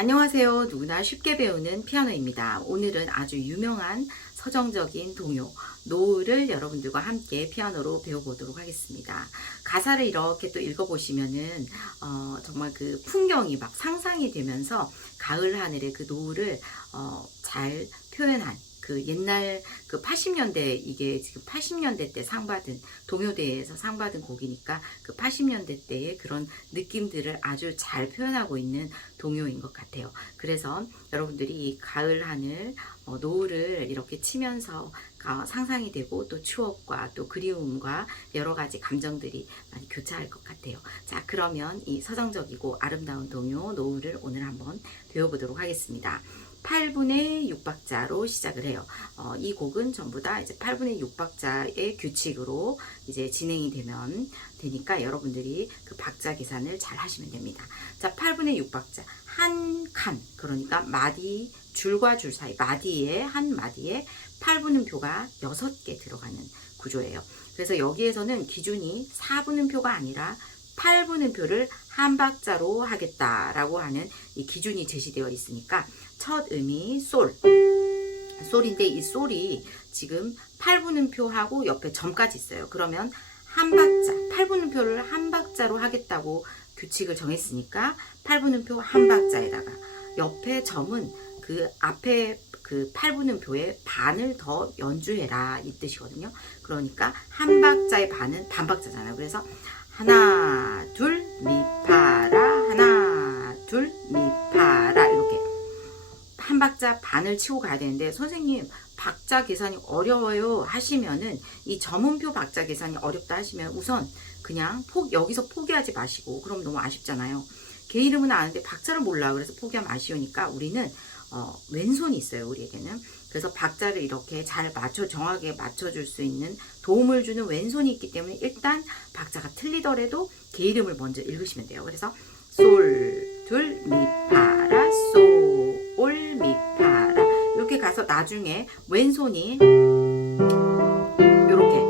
안녕하세요. 누구나 쉽게 배우는 피아노입니다. 오늘은 아주 유명한 서정적인 동요, 노을을 여러분들과 함께 피아노로 배워보도록 하겠습니다. 가사를 이렇게 또 읽어보시면은, 어, 정말 그 풍경이 막 상상이 되면서 가을 하늘의 그 노을을, 어, 잘 표현한 그 옛날 그 80년대 이게 지금 80년대 때 상 받은 동요대회에서 상 받은 곡이니까 그 80년대 때의 그런 느낌들을 아주 잘 표현하고 있는 동요인 것 같아요. 그래서 여러분들이 이 가을 하늘 어, 노을을 이렇게 치면서 가- 상상이 되고 또 추억과 또 그리움과 여러 가지 감정들이 많이 교차할 것 같아요. 자 그러면 이 서정적이고 아름다운 동요 노을을 오늘 한번 배워보도록 하겠습니다. 8분의 6박자로 시작을 해요. 어, 이 곡은 전부 다 이제 8분의 6박자의 규칙으로 이제 진행이 되면 되니까 여러분들이 그 박자 계산을 잘 하시면 됩니다. 자, 8분의 6박자. 한 칸. 그러니까 마디, 줄과 줄 사이, 마디에, 한 마디에 8분음표가 6개 들어가는 구조예요. 그래서 여기에서는 기준이 4분음표가 아니라 8분음표를 한 박자로 하겠다라고 하는 이 기준이 제시되어 있으니까 첫 음이 솔. 솔인데 이 솔이 지금 8분음표하고 옆에 점까지 있어요. 그러면 한 박자, 8분음표를 한 박자로 하겠다고 규칙을 정했으니까 8분음표 한 박자에다가 옆에 점은 그 앞에 그 8분음표의 반을 더 연주해라 이 뜻이거든요. 그러니까 한 박자의 반은 반 박자잖아요. 그래서 하나, 둘, 미, 파 박자 반을 치고 가야 되는데 선생님 박자 계산이 어려워요 하시면은 이 점음표 박자 계산이 어렵다 하시면 우선 그냥 포, 여기서 포기하지 마시고 그럼 너무 아쉽잖아요. 개 이름은 아는데 박자를 몰라 그래서 포기하면 아쉬우니까 우리는 어, 왼손이 있어요 우리에게는 그래서 박자를 이렇게 잘 맞춰 정확하게 맞춰줄 수 있는 도움을 주는 왼손이 있기 때문에 일단 박자가 틀리더라도 개 이름을 먼저 읽으시면 돼요. 그래서 솔, 둘, 미, 파 나중에 왼손이 이렇게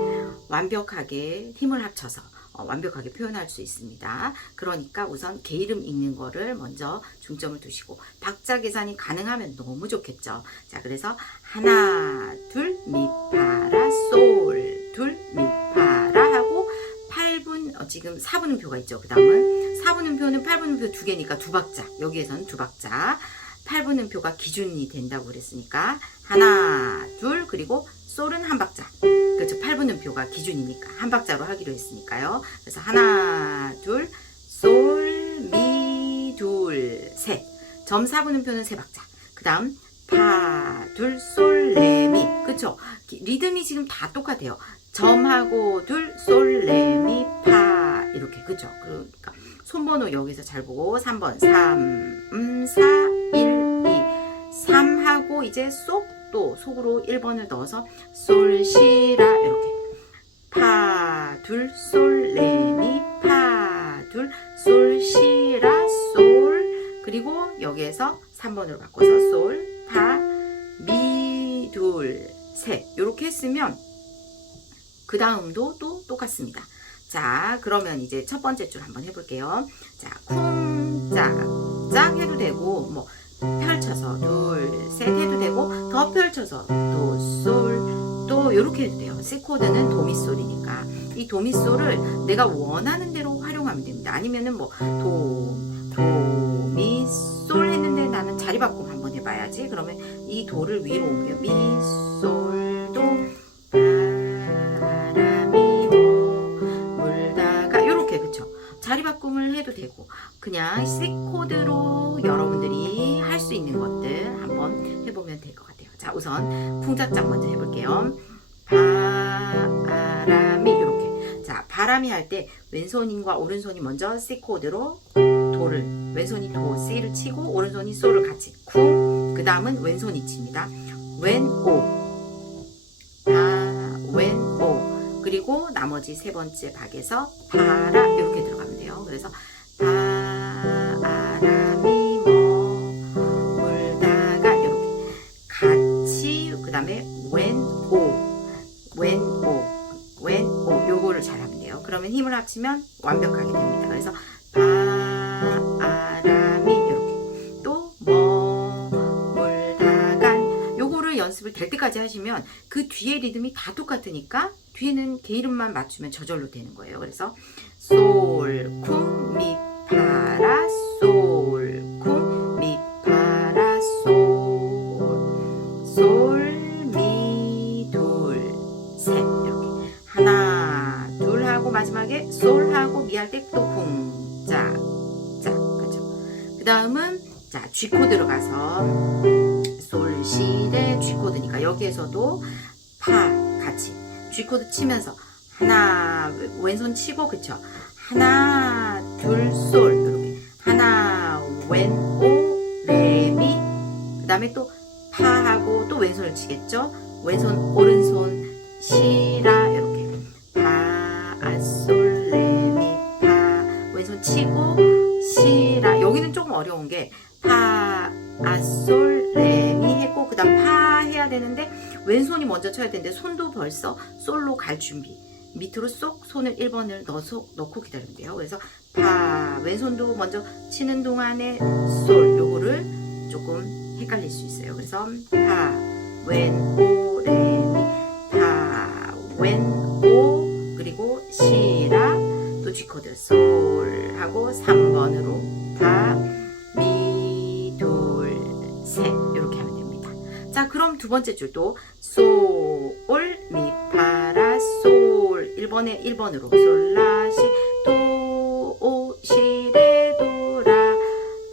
완벽하게 힘을 합쳐서 어, 완벽하게 표현할 수 있습니다. 그러니까 우선 개 이름 읽는 거를 먼저 중점을 두시고 박자 계산이 가능하면 너무 좋겠죠. 자, 그래서 하나, 둘, 미, 파라, 솔, 둘, 미, 파라 하고 8분, 어, 지금 4분음표가 있죠. 그 다음은 4분음표는 8분음표 두 개니까 두 박자. 여기에서는 두 박자. 8분음표가 기준이 된다고 그랬으니까 하나, 둘, 그리고 솔은 한 박자. 그렇죠. 8분음표가 기준이니까 한 박자로 하기로 했으니까요. 그래서 하나, 둘, 솔, 미, 둘, 셋. 점 4분음표는 세 박자. 그 다음 파, 둘, 솔, 레, 미. 기- 리듬이 지금 다 똑같아요. 점하고 둘, 솔, 레, 미, 파. 이렇게. 그쵸? 그러니까 손번호 여기서 잘 보고 3번 3, 음, 4, 1, 2. 3하고 이제 쏙 또 속으로 1번을 넣어서 솔, 시, 라 이렇게. 파, 둘, 솔, 레, 미, 파, 둘, 솔, 시, 라, 솔. 그리고 여기에서 3번으로 바꿔서 솔, 파, 미, 둘, 셋. 이렇게 했으면 그 다음도 또 똑같습니다. 자, 그러면 이제 첫 번째 줄 한번 해볼게요. 자, 쿵, 짝, 짝 해도 되고, 뭐, 펼쳐서 둘, 셋 해도 되고, 더 펼쳐서 도, 솔, 또 이렇게 해도 돼요. C 코드는 도미솔이니까 이 도미솔을 내가 원하는 대로 활용하면 됩니다. 아니면은 뭐 도, 도미, 솔 했는데 나는 자리 바꿈 한번 해봐야지. 그러면 이 도를 위로 옮겨 미, 솔, 도, 자리 바꿈을 해도 되고 그냥 C 코드로 여러분들이 할 수 있는 것들 한번 해보면 될 것 같아요. 자 우선 풍작작 먼저 해볼게요. 바람이 이렇게 자 바람이 할 때 왼손과 오른손이 먼저 C 코드로 도를 왼손이 도 C를 치고 오른손이 솔을 같이 쿵 그 다음은 왼손이 칩니다. 왼오 바 왼 오 그리고 나머지 세 번째 박에서 바라 그래서 바람이 머물다가 뭐 이렇게 같이 그 다음에 왼오 왼오 왼오 요거를 잘 하면 돼요. 그러면 힘을 합치면 완벽하게 됩니다. 그래서 바람이 이렇게 또 뭐 머물다가 요거를 연습을 될 때까지 하시면 그 뒤에 리듬이 다 똑같으니까 뒤에는 게 이름만 맞추면 저절로 되는 거예요. 그래서 솔, 쿵, 미, 파라, 솔, 쿵, 미, 파라, 솔, 솔, 미, 둘, 셋 이렇게 하나, 둘 하고 마지막에 솔 하고 미 할 때 또 쿵, 짜, 짜, 그죠? 그 다음은 자 G 코드로 가서 솔, 시, 레, G 코드니까 여기에서도 파 같이 G 코드 치면서 하나 왼손 치고 그쵸? 하나 둘 솔. 이렇게. 하나 왼 오 레 미. 그 다음에 또 파하고 또 왼손을 치겠죠? 왼손 오른손 시 라. 이렇게. 파 아 솔 레 미. 파. 왼손 치고 시 라. 여기는 조금 어려운 게 파, 아, 솔, 레, 미 했고 그 다음 파 해야 되는데 왼손이 먼저 쳐야 되는데 손도 벌써 솔로 갈 준비 밑으로 쏙 손을 1번을 넣어서 넣고 기다리면 돼요. 그래서 파 왼손도 먼저 치는 동안에 솔 요거를 조금 헷갈릴 수 있어요. 그래서 파, 왼, 오, 레, 미. 파, 왼, 오 그리고 시라 또 G코드. 솔 하고 3번으로 파, 미, 둘, 셋. 이렇게 하면 됩니다. 자 그럼 두 번째 줄도 솔, 미, 솔 1번에 1번으로. 솔, 라, 시, 도, 오, 시, 레, 도, 라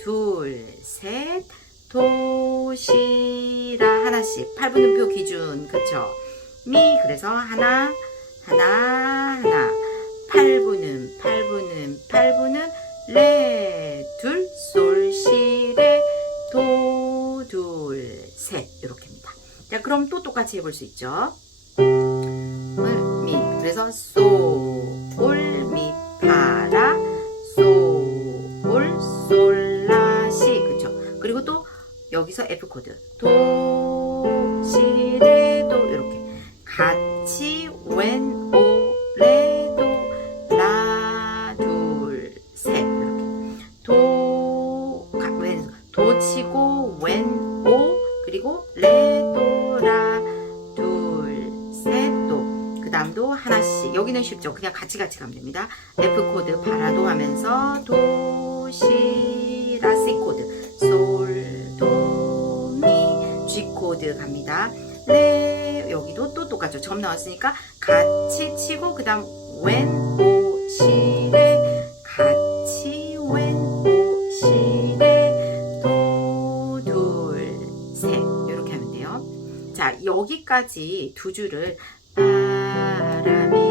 둘, 셋, 도, 시, 라. 하나씩. 8분음표 기준. 그쵸? 미 그래서 하나 하나 하나. 8분음 8분음 8분음 레, 둘, 솔, 시, 레, 도, 둘, 셋. 이렇게입니다. 자, 그럼 또 똑같이 해볼 수 있죠. 올, 미. 그래서 솔, 미, 파, 라, 솔, 솔, 라, 시. 그쵸? 그리고 또 여기서 F 코드. 도, 시, 레, 도 이렇게 같이 왼, 오, 같이 같이 가면 됩니다. F 코드 바라도 하면서 도, 시, 라, 시 코드 솔, 도, 미, G 코드 갑니다. 레 여기도 또 똑같죠. 점 나왔으니까 같이 치고 그 다음 왼, 오, 시, 레 같이 왼, 오, 시, 레 도, 둘, 셋 이렇게 하면 돼요. 자 여기까지 두 줄을 바람이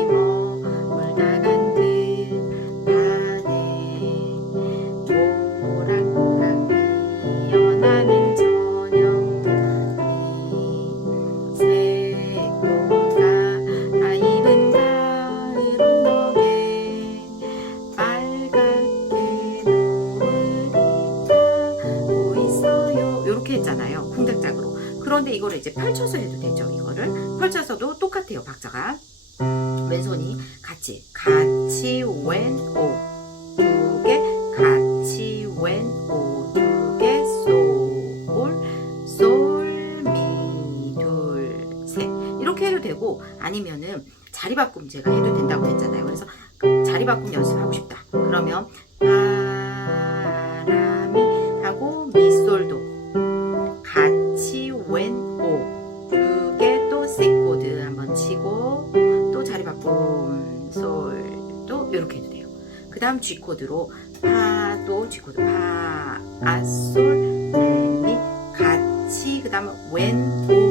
그런데 이거를 이제 펼쳐서 해도 되죠. 이거를 펼쳐서도 똑같아요. 박자가 왼손이 같이 같이 왼오 두 개 같이 왼오 두개솔솔미 둘셋 이렇게 해도 되고 아니면은 자리 바꿈 제가 해도 된다고 했잖아요. 그래서 그 자리 바꿈 연습하고 싶다. 그러면 그 다음 G 코드로 파도 G 코드. 파 아솔 레미 같이 그 다음 왼오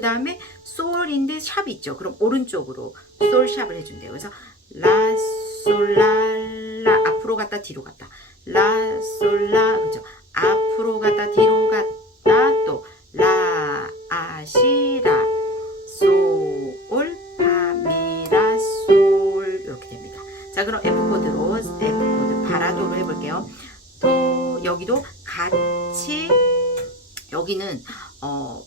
그 다음에 솔인데 샵이 있죠. 그럼 오른쪽으로 솔 샵을 해준대요. 그래서 라 솔 라 라 앞으로 갔다 뒤로 갔다 라 솔 라 그죠? 앞으로 갔다 뒤로 갔다 또 라 아 시 라 솔 파 미 라 솔 이렇게 됩니다. 자 그럼 F 코드로 F 코드 바라도로 해볼게요. 또 여기도 같이 여기는 어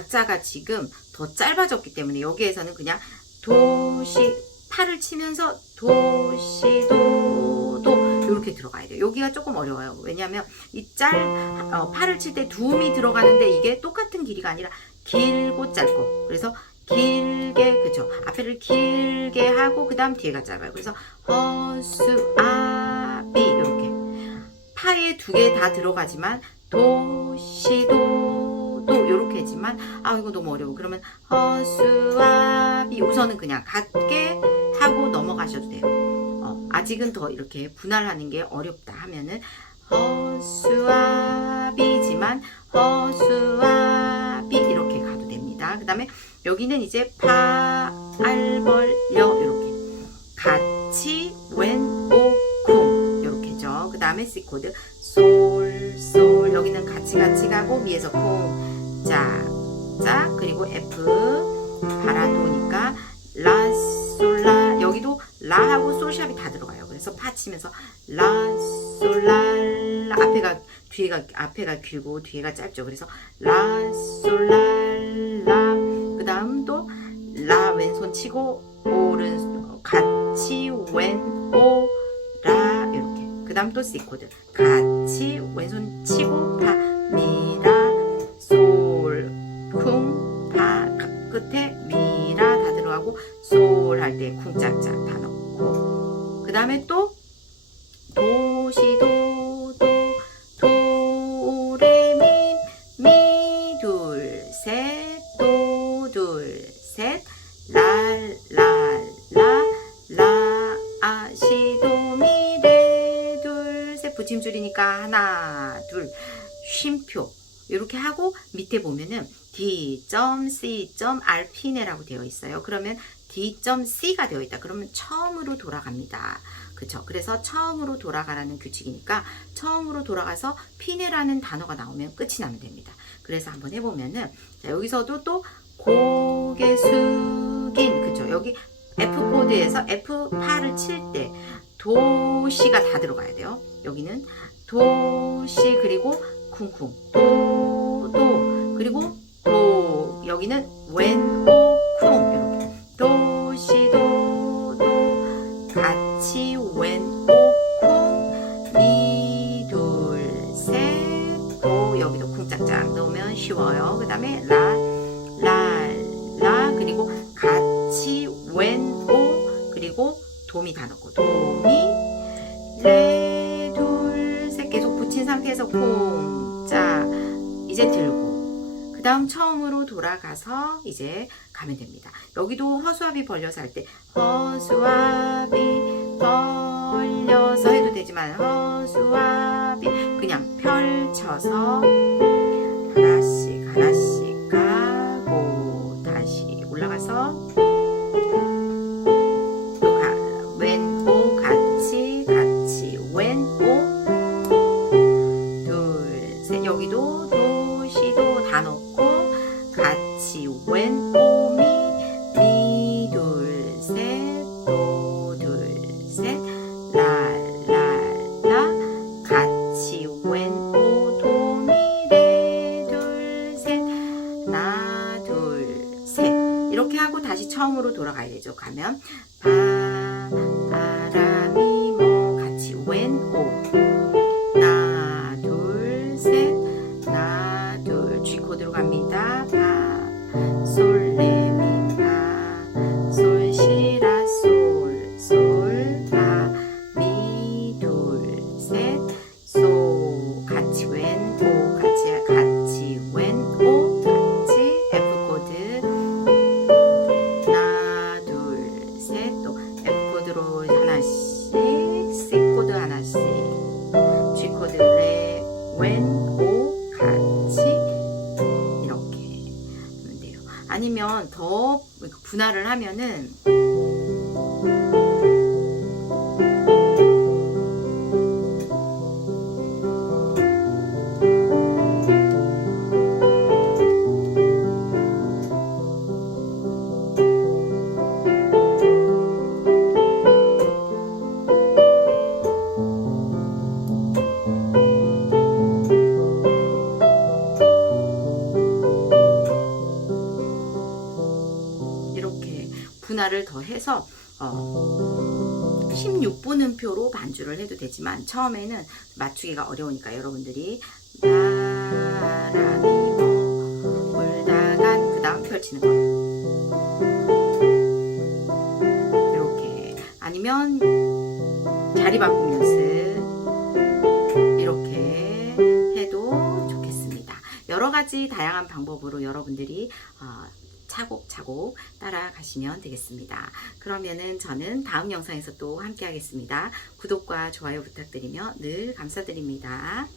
박자가 지금 더 짧아졌기 때문에 여기에서는 그냥 도시 팔을 치면서 도시 도도 이렇게 들어가야 돼요. 여기가 조금 어려워요. 왜냐하면 이짤 어, 팔을 칠 때 두음이 들어가는데 이게 똑같은 길이가 아니라 길고 짧고 그래서 길게 그죠 앞에를 길게 하고 그 다음 뒤에가 짧아요. 그래서 허수아비 이렇게 파에 두 개 다 들어가지만 도시도도 했지만 아 이거 너무 어려워. 그러면 허수아비. 우선은 그냥 같게 하고 넘어가셔도 돼요. 어, 아직은 더 이렇게 분할하는 게 어렵다 하면은 허수아비지만 허수아비 이렇게 가도 됩니다. 그 다음에 여기는 이제 파 알 벌 려 이렇게. 같이 왼 오 쿵 이렇게 죠. 그 다음에 C 코드. 솔, 솔. 여기는 같이 같이 가고 위에서 콩, 그리고 F 바라도니까 라, 솔, 라. 여기도 라하고 솔샵이 다 들어가요. 그래서 파 치면서 라, 솔, 라, 라 앞에가 뒤에가 앞에가 길고 뒤에가 짧죠. 그래서 라, 솔, 라, 라. 그다음 또 라 왼손 치고 오른 같이 왼오 라. 이렇게. 그 다음 또 C 코드. 같이 왼손 치고 파. 미 할 때 쿵짝짝 다 넣고. 그 다음에 또 D.C.R피네라고 되어 있어요. 그러면 D.C가 되어 있다. 그러면 처음으로 돌아갑니다. 그쵸? 그래서 처음으로 돌아가라는 규칙이니까 처음으로 돌아가서 피네라는 단어가 나오면 끝이 나면 됩니다. 그래서 한번 해보면은 자, 여기서도 또 고개 숙인 그쵸? 여기 F 코드에서 F 파를 칠때 도시가 다 들어가야 돼요. 여기는 도시 그리고 쿵쿵 도도 그리고 도 여기는 왼오쿵 돌아가서 이제 가면 됩니다. 여기도 허수아비 벌려서 할 때 허수아비 벌려서 해도 되지만 허수아비 그냥 펼쳐서 돌아가야 되죠. 가면. 바 분할을 더 해서 어, 16분음표로 반주를 해도 되지만 처음에는 맞추기가 어려우니까 여러분들이 바람이 몰다간 그 다음 펼치는 거. 이렇게. 아니면 자리 바꿈 연습. 이렇게 해도 좋겠습니다. 여러 가지 다양한 방법으로 여러분들이 어, 차곡차곡 따라가시면 되겠습니다. 그러면은 저는 다음 영상에서 또 함께 하겠습니다. 구독과 좋아요 부탁드리며 늘 감사드립니다.